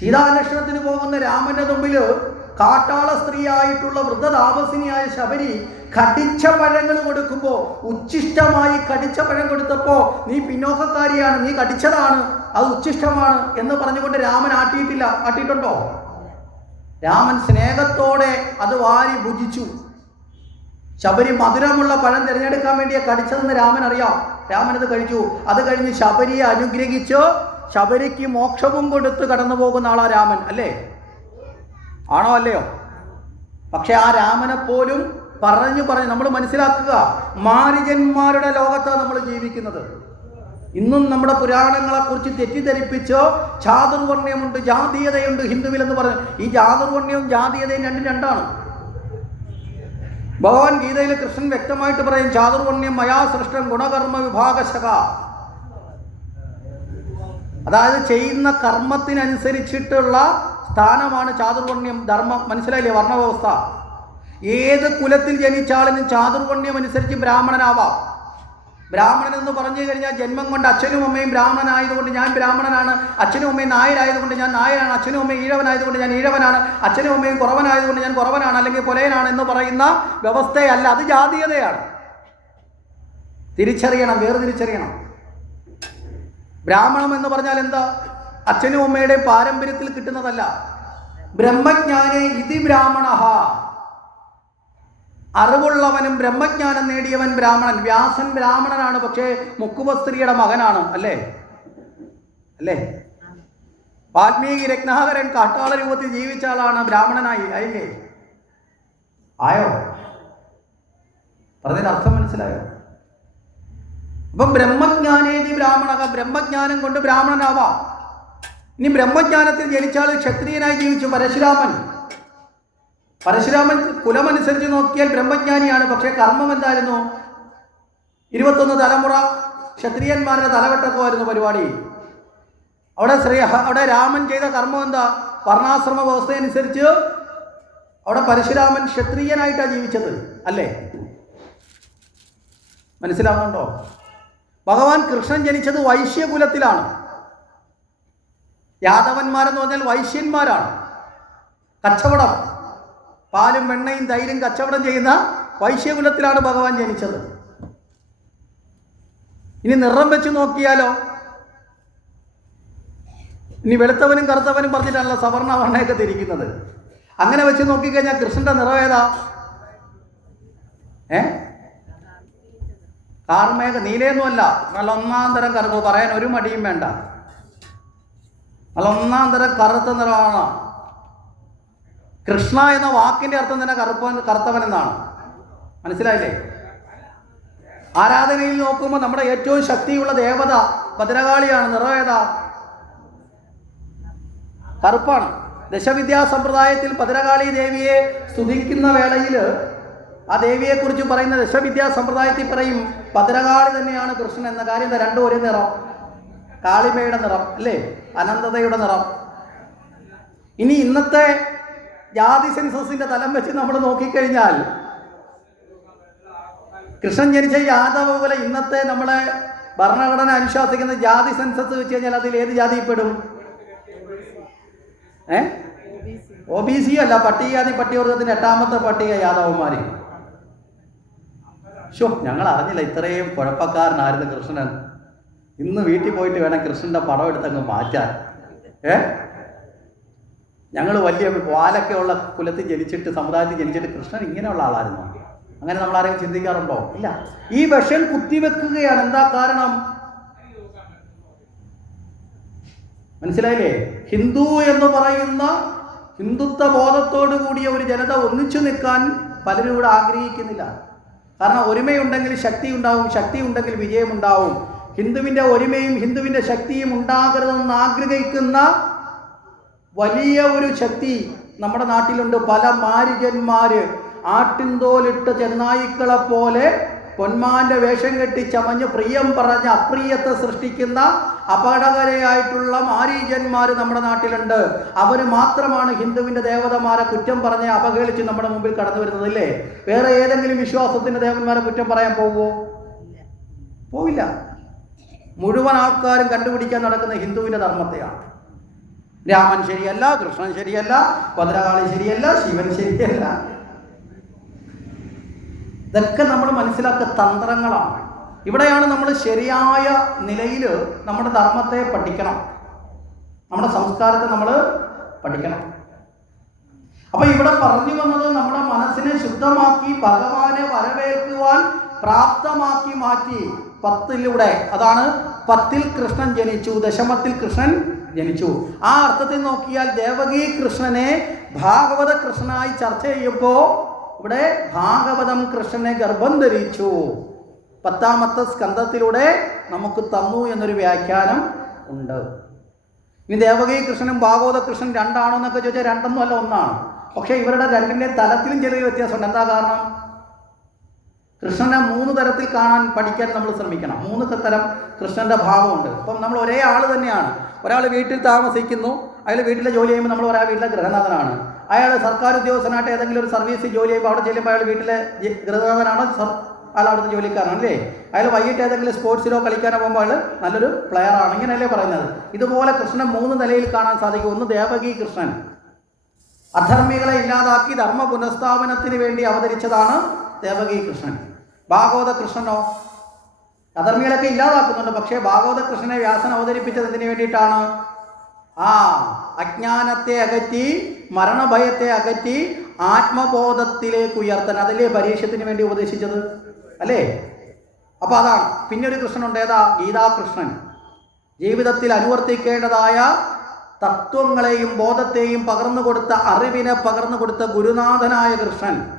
സീതാന്വേഷണത്തിന് പോകുന്ന രാമന്റെ മുമ്പിൽ കാട്ടാള സ്ത്രീയായിട്ടുള്ള വൃദ്ധതാപസിനിയായ ശബരി കടിച്ച പഴങ്ങൾ കൊടുക്കുമ്പോൾ ഉച്ഛിഷ്ടമായി കടിച്ച പഴം കൊടുത്തപ്പോൾ നീ പിന്നോക്കക്കാരിയാണ് നീ കടിച്ചതാണ് അത് ഉച്ഛിഷ്ടമാണ് എന്ന് പറഞ്ഞുകൊണ്ട് രാമൻ ആട്ടിയിട്ടില്ല. ആട്ടിയിട്ടുണ്ടോ? രാമൻ സ്നേഹത്തോടെ അത് വാരി ഭുജിച്ചു. ശബരി മധുരമുള്ള പഴം തിരഞ്ഞെടുക്കാൻ വേണ്ടിയാണ് കടിച്ചതെന്ന് രാമൻ അറിയാം രാമൻ അത് കഴിച്ചു. അത് കഴിഞ്ഞ് ശബരിയെ അനുഗ്രഹിച്ച് ശബരിക്ക് മോക്ഷവും കൊടുത്ത് കടന്നു പോകുന്ന ആളാ രാമൻ അല്ലേ? ആണോ അല്ലയോ? പക്ഷെ ആ രാമനെ പോലും പറഞ്ഞു പറഞ്ഞു നമ്മൾ മനസ്സിലാക്കുക മാരിജന്മാരുടെ ലോകത്താണ് നമ്മൾ ജീവിക്കുന്നത്. ഇന്നും നമ്മുടെ പുരാണങ്ങളെ കുറിച്ച് തെറ്റിദ്ധരിപ്പിച്ചോ ചാതുർവർണയമുണ്ട് ജാതീയതയുണ്ട് ഹിന്ദുവിൽ എന്ന് പറഞ്ഞു. ഈ ചാതുർവർണയവും ജാതീയതയും രണ്ടും രണ്ടാണ്. ഭഗവാൻ ഗീതയിൽ കൃഷ്ണൻ വ്യക്തമായിട്ട് പറയും ചാതുർവർണ്യം മയാ സൃഷ്ടം ഗുണകർമ്മ വിഭാഗശക. അതായത് ചെയ്യുന്ന കർമ്മത്തിനനുസരിച്ചിട്ടുള്ള സ്ഥാനമാണ് ചാതുർവർണ്യം ധർമ്മം. മനസ്സിലായില്ലേ? വർണവ്യവസ്ഥ. ഏത് കുലത്തിൽ ജനിച്ച ആളിനും ചാതുർവർണ്യം അനുസരിച്ച് ബ്രാഹ്മണനാവാം. ബ്രാഹ്മണൻ എന്ന് പറഞ്ഞു കഴിഞ്ഞാൽ ജന്മം കൊണ്ട് അച്ഛനും അമ്മയും ബ്രാഹ്മണനായതുകൊണ്ട് ഞാൻ ബ്രാഹ്മണനാണ്. അച്ഛനും അമ്മയും നായരായതുകൊണ്ട് ഞാൻ നായരാണ്. അച്ഛനും അമ്മയും ഈഴവനായതുകൊണ്ട് ഞാൻ ഈഴവനാണ്. അച്ഛനും അമ്മയും കുറവനായതുകൊണ്ട് ഞാൻ കുറവനാണ് അല്ലെങ്കിൽ കൊലയനാണ് എന്ന് പറയുന്ന വ്യവസ്ഥയല്ല. അത് ജാതീയതയാണ്. തിരിച്ചറിയണം വേർതിരിച്ചറിയണം. ബ്രാഹ്മണം എന്ന് പറഞ്ഞാൽ എന്താ? അച്ഛനും അമ്മയുടെയും പാരമ്പര്യത്തിൽ കിട്ടുന്നതല്ല. ബ്രഹ്മജ്ഞാനെ ഇതി ബ്രാഹ്മണ. അറിവുള്ളവനും ബ്രഹ്മജ്ഞാനം നേടിയവൻ ബ്രാഹ്മണൻ. വ്യാസൻ ബ്രാഹ്മണനാണ് പക്ഷേ മുക്കുവസ്ത്രീയുടെ മകനാണ് അല്ലേ? അല്ലേ? വാൽമീകി രത്നാകരൻ കാട്ടാള രൂപത്തിൽ ജീവിച്ച ആളാണ് ബ്രാഹ്മണനായി ആയില്ലേ? ആയോ? പറഞ്ഞതിന് അർത്ഥം മനസ്സിലായോ? അപ്പം ബ്രഹ്മജ്ഞാനേതി ബ്രാഹ്മണ ബ്രഹ്മജ്ഞാനം കൊണ്ട് ബ്രാഹ്മണനാവാം. ഇനി ബ്രഹ്മജ്ഞാനത്തിൽ ജനിച്ചാൽ ക്ഷത്രിയനായി ജീവിച്ചു പരശുരാമൻ. പരശുരാമൻ കുലമനുസരിച്ച് നോക്കിയാൽ ബ്രഹ്മജ്ഞാനിയാണ് പക്ഷേ കർമ്മം എന്തായിരുന്നു? ഇരുപത്തൊന്ന് തലമുറ ക്ഷത്രിയന്മാരുടെ തലവെട്ടപ്പോയിരുന്നു പരിപാടി. അവിടെ ശ്രീ അവിടെ രാമൻ ചെയ്ത കർമ്മം എന്താ? വർണാശ്രമ വ്യവസ്ഥയനുസരിച്ച് അവിടെ പരശുരാമൻ ക്ഷത്രിയനായിട്ടാണ് ജീവിച്ചത് അല്ലേ? മനസ്സിലാവുന്നുണ്ടോ? ഭഗവാൻ കൃഷ്ണൻ ജനിച്ചത് വൈശ്യകുലത്തിലാണ്. യാദവന്മാരെന്ന് പറഞ്ഞാൽ വൈശ്യന്മാരാണ്. കച്ചവടം. പാലും വെണ്ണയും തൈരും കച്ചവടം ചെയ്യുന്ന വൈശ്യകുലത്തിലാണ് ഭഗവാൻ ജനിച്ചത്. ഇനി നിറം വെച്ച് നോക്കിയാലോ? ഇനി വെളുത്തവനും കറുത്തവനും പറഞ്ഞിട്ടാണല്ലോ സവർണ വർണയൊക്കെ തിരിക്കുന്നത് അങ്ങനെ വെച്ച് നോക്കിക്കഴിഞ്ഞാൽ കൃഷ്ണന്റെ നിറം ഏതാ? ഏ? കാർമേഘ നീലയൊന്നുമല്ല. നല്ല ഒന്നാം തരം കറുപ്പ്. പറയാൻ ഒരു മടിയും വേണ്ട. നല്ല ഒന്നാം തരം കറുത്ത നിറമാണ്. കൃഷ്ണ എന്ന വാക്കിന്റെ അർത്ഥം തന്നെ കറുപ്പൻ കറുത്തവൻ എന്നാണ്. മനസ്സിലായില്ലേ? ആരാധനയിൽ നോക്കുമ്പോൾ നമ്മുടെ ഏറ്റവും ശക്തിയുള്ള ദേവത ഭദ്രകാളിയാണ്. നിറവേദ കറുപ്പാണ്. ദശവിദ്യാ സമ്പ്രദായത്തിൽ ഭദ്രകാളി ദേവിയെ സ്തുതിക്കുന്ന വേളയിൽ ആ ദേവിയെക്കുറിച്ച് പറയുന്ന ദശവിദ്യാ സമ്പ്രദായത്തിൽ പറയും ഭദ്രകാളി തന്നെയാണ് കൃഷ്ണൻ എന്ന കാര്യം രണ്ടും ഒരേ നിറം. കാളിമയുടെ നിറം അല്ലേ? അനന്തതയുടെ നിറം. ഇനി ഇന്നത്തെ ജാതി സെൻസസിന്റെ തലം വെച്ച് നമ്മൾ നോക്കിക്കഴിഞ്ഞാൽ കൃഷ്ണൻ ജനിച്ച യാദവ പോലെ ഇന്നത്തെ നമ്മളെ ഭരണഘടന അനുശാസിക്കുന്ന ജാതി സെൻസസ് വെച്ച് കഴിഞ്ഞാൽ അതിൽ ഏത് ജാതിയിൽപ്പെടും ഏ? ഒ ബി സി അല്ല പട്ടികജാതി പട്ടികവർഗത്തിന്റെ എട്ടാമത്തെ പട്ടിക യാദവന്മാര്. ഷോ ഞങ്ങൾ അറിഞ്ഞില്ല ഇത്രയും കുഴപ്പക്കാരനായിരുന്നു കൃഷ്ണൻ. ഇന്ന് വീട്ടിൽ പോയിട്ട് വേണം കൃഷ്ണന്റെ പടം എടുത്തങ്ങ് മാറ്റാൻ. ഏ? ഞങ്ങൾ വലിയ വാലൊക്കെ ഉള്ള കുലത്തിൽ ജനിച്ചിട്ട് സമുദായത്തിൽ ജനിച്ചിട്ട് കൃഷ്ണൻ ഇങ്ങനെയുള്ള ആളായിരുന്നു. അങ്ങനെ നമ്മൾ ആരെങ്കിലും ചിന്തിക്കാറുണ്ടോ? ഇല്ല. ഈ വിഷം കുത്തിവെക്കുകയാണ് എന്താ കാരണം? മനസ്സിലായില്ലേ? ഹിന്ദു എന്ന് പറയുന്ന ഹിന്ദുത്വ ബോധത്തോടു കൂടിയ ഒരു ജനത ഒന്നിച്ചു നിൽക്കാൻ പലരും ഇവിടെ ആഗ്രഹിക്കുന്നില്ല. കാരണം ഒരുമയുണ്ടെങ്കിൽ ശക്തി ഉണ്ടാവും ശക്തി ഉണ്ടെങ്കിൽ വിജയമുണ്ടാവും. ഹിന്ദുവിന്റെ ഒരുമയും ഹിന്ദുവിന്റെ ശക്തിയും ഉണ്ടാകരുതെന്ന് ആഗ്രഹിക്കുന്ന വലിയ ഒരു ശക്തി നമ്മുടെ നാട്ടിലുണ്ട്. പല മാരിജന്മാര് ആട്ടിൻതോലിട്ട ചെന്നായിക്കളെ പോലെ പൊന്മാന്റെ വേഷം കെട്ടി ചമഞ്ഞ് പ്രിയം പറഞ്ഞ് അപ്രിയത്തെ സൃഷ്ടിക്കുന്ന അപകടകരയായിട്ടുള്ള മാരീജന്മാർ നമ്മുടെ നാട്ടിലുണ്ട്. അവർ മാത്രമാണ് ഹിന്ദുവിന്റെ ദേവതമാരെ കുറ്റം പറഞ്ഞ് അപകേളിച്ച് നമ്മുടെ മുമ്പിൽ കടന്നു വരുന്നത് അല്ലേ വേറെ ഏതെങ്കിലും വിശ്വാസത്തിന്റെ ദേവന്മാരെ കുറ്റം പറയാൻ പോവുമോ പോവില്ല. മുഴുവൻ ആൾക്കാരും കണ്ടുപിടിക്കാൻ നടക്കുന്ന ഹിന്ദുവിന്റെ ധർമ്മത്തെയാണ്. രാമൻ ശരിയല്ല കൃഷ്ണൻ ശരിയല്ല ഭദ്രകാളി ശരിയല്ല ശിവൻ ശരിയല്ല. ഇതൊക്കെ നമ്മൾ മനസ്സിലാക്കുക തന്ത്രങ്ങളാണ്. ഇവിടെയാണ് നമ്മൾ ശരിയായ നിലയിൽ നമ്മുടെ ധർമ്മത്തെ പഠിക്കണം. നമ്മുടെ സംസ്കാരത്തെ നമ്മൾ പഠിക്കണം. അപ്പൊ ഇവിടെ പറഞ്ഞു വന്നത് നമ്മുടെ മനസ്സിനെ ശുദ്ധമാക്കി ഭഗവാനെ വരവേൽക്കുവാൻ പ്രാപ്തമാക്കി മാറ്റി പത്തിലൂടെ. അതാണ് പത്തിൽ കൃഷ്ണൻ ജനിച്ചു ദശമത്തിൽ കൃഷ്ണൻ ജനിച്ചു. ആ അർത്ഥത്തിൽ നോക്കിയാൽ ദേവകി കൃഷ്ണനെ ഭാഗവത കൃഷ്ണനായി ചർച്ച ചെയ്യുമ്പോൾ ഇവിടെ ഭാഗവതം കൃഷ്ണനെ ഗർഭം ധരിച്ചു പത്താമത്തെ സ്കന്ധത്തിലൂടെ നമുക്ക് തന്നു എന്നൊരു വ്യാഖ്യാനം ഉണ്ട്. ഇനി ദേവകി കൃഷ്ണനും ഭാഗവത കൃഷ്ണൻ രണ്ടാണോ എന്നൊക്കെ ചോദിച്ചാൽ രണ്ടൊന്നും അല്ല ഒന്നാണ്. പക്ഷേ ഇവരുടെ രണ്ടിന്റെ തലത്തിലും ചെറിയ വ്യത്യാസമുണ്ട്. എന്താ കാരണം? കൃഷ്ണനെ മൂന്ന് തരത്തിൽ കാണാൻ പഠിക്കാൻ നമ്മൾ ശ്രമിക്കണം. മൂന്ന് തരം കൃഷ്ണന്റെ ഭാവമുണ്ട്. ഇപ്പം നമ്മൾ ഒരേ ആൾ തന്നെയാണ്. ഒരാൾ വീട്ടിൽ താമസിക്കുന്നു. അയാൾ വീട്ടിലെ ജോലി ചെയ്യുമ്പോൾ നമ്മൾ ഒരാൾ വീട്ടിലെ ഗൃഹനാഥനാണ്. അയാൾ സർക്കാർ ഉദ്യോഗസ്ഥനായിട്ട് ഏതെങ്കിലും ഒരു സർവീസ് ജോലി ചെയ്യുമ്പോൾ അവിടെ ചെല്ലുമ്പോൾ അയാൾ വീട്ടിലെ ഗൃഹനാഥനാണ്? അയാൾ അവിടുത്തെ ജോലിക്കാരാണ് അല്ലേ? അയാൾ വൈകിട്ട് ഏതെങ്കിലും സ്പോർട്സിലോ കളിക്കാനോ പോകുമ്പോൾ അയാൾ നല്ലൊരു പ്ലെയർ ആണ്. ഇങ്ങനെയല്ലേ പറയുന്നത്. ഇതുപോലെ കൃഷ്ണൻ മൂന്ന് നിലയിൽ കാണാൻ സാധിക്കും. ഒന്ന് ദേവകി കൃഷ്ണൻ. അധർമ്മികളെ ഇല്ലാതാക്കി ധർമ്മ പുനഃസ്ഥാപനത്തിന് വേണ്ടി അവതരിച്ചതാണ് ദേവകി കൃഷ്ണൻ. ഭാഗവത കൃഷ്ണനോ? അധർമ്മികളൊക്കെ ഇല്ലാതാക്കുന്നുണ്ട്. പക്ഷേ ഭാഗവത കൃഷ്ണനെ വ്യാസൻ അവതരിപ്പിച്ചത് എന്തിനു വേണ്ടിയിട്ടാണ്? ആ അജ്ഞാനത്തെ അകറ്റി മരണഭയത്തെ അകറ്റി ആത്മബോധത്തിലേക്ക് ഉയർത്താൻ അതല്ലേ പരീക്ഷത്തിന് വേണ്ടി ഉപദേശിച്ചത്? അല്ലേ? അപ്പൊ അതാണ്. പിന്നെ ഒരു കൃഷ്ണനുണ്ട്. ഏതാ? ഗീതാകൃഷ്ണൻ. ജീവിതത്തിൽ അനുവർത്തിക്കേണ്ടതായ തത്വങ്ങളെയും ബോധത്തെയും പകർന്നു കൊടുത്ത അറിവിനെ പകർന്നു കൊടുത്ത ഗുരുനാഥനായ കൃഷ്ണൻ.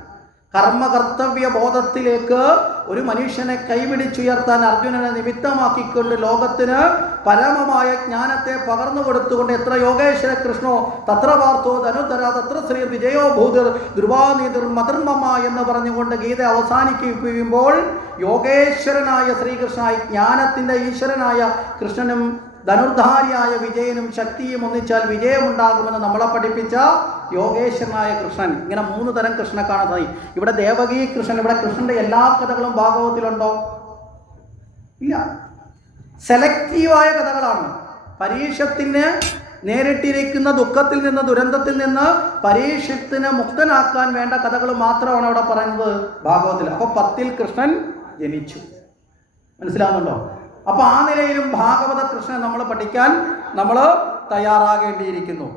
കർമ്മകർത്തവ്യ ബോധത്തിലേക്ക് ഒരു മനുഷ്യനെ കൈപിടിച്ചുയർത്താൻ അർജുനനെ നിമിത്തമാക്കിക്കൊണ്ട് ലോകത്തിന് പരമമായ ജ്ഞാനത്തെ പകർന്നു കൊടുത്തുകൊണ്ട് എത്ര യോഗേശ്വര കൃഷ്ണോ തത്ര വാർത്തോ ധനുധര തത്ര ശ്രീ വിജയോ ഭൂതിർ ധ്രുവാനീതിർ മധർമ്മ എന്ന് പറഞ്ഞുകൊണ്ട് ഗീത അവസാനിപ്പിക്കുമ്പോൾ യോഗേശ്വരനായ ശ്രീകൃഷ്ണനായി ജ്ഞാനത്തിന്റെ ഈശ്വരനായ കൃഷ്ണനും ധനുർധാരിയായ വിജയനും ശക്തിയും ഒന്നിച്ചാൽ വിജയമുണ്ടാകുമെന്ന് നമ്മളെ പഠിപ്പിച്ച യോഗേശ്വരനായ കൃഷ്ണൻ. ഇങ്ങനെ മൂന്ന് തരം കൃഷ്ണനെ സാധിക്കും ഇവിടെ ദേവകി കൃഷ്ണൻ ഇവിടെ കൃഷ്ണന്റെ എല്ലാ കഥകളും ഭാഗവത്തിലുണ്ടോ ഇല്ല. സെലക്റ്റീവായ കഥകളാണ്. പരീക്ഷത്തിന് നേരിട്ടിരിക്കുന്ന ദുഃഖത്തിൽ നിന്ന് ദുരന്തത്തിൽ നിന്ന് പരീക്ഷത്തിന് മുക്തനാക്കാൻ വേണ്ട കഥകൾ മാത്രമാണ് അവിടെ പറയുന്നത് ഭാഗവത്തിൽ അപ്പോൾ പത്തിൽ കൃഷ്ണൻ ജനിച്ചു. മനസ്സിലാവുന്നുണ്ടോ? അപ്പോൾ ആ നിലയിലും ഭാഗവത കൃഷ്ണൻ നമ്മൾ പഠിക്കാൻ നമ്മൾ തയ്യാറാകേണ്ടിയിരിക്കുന്നു.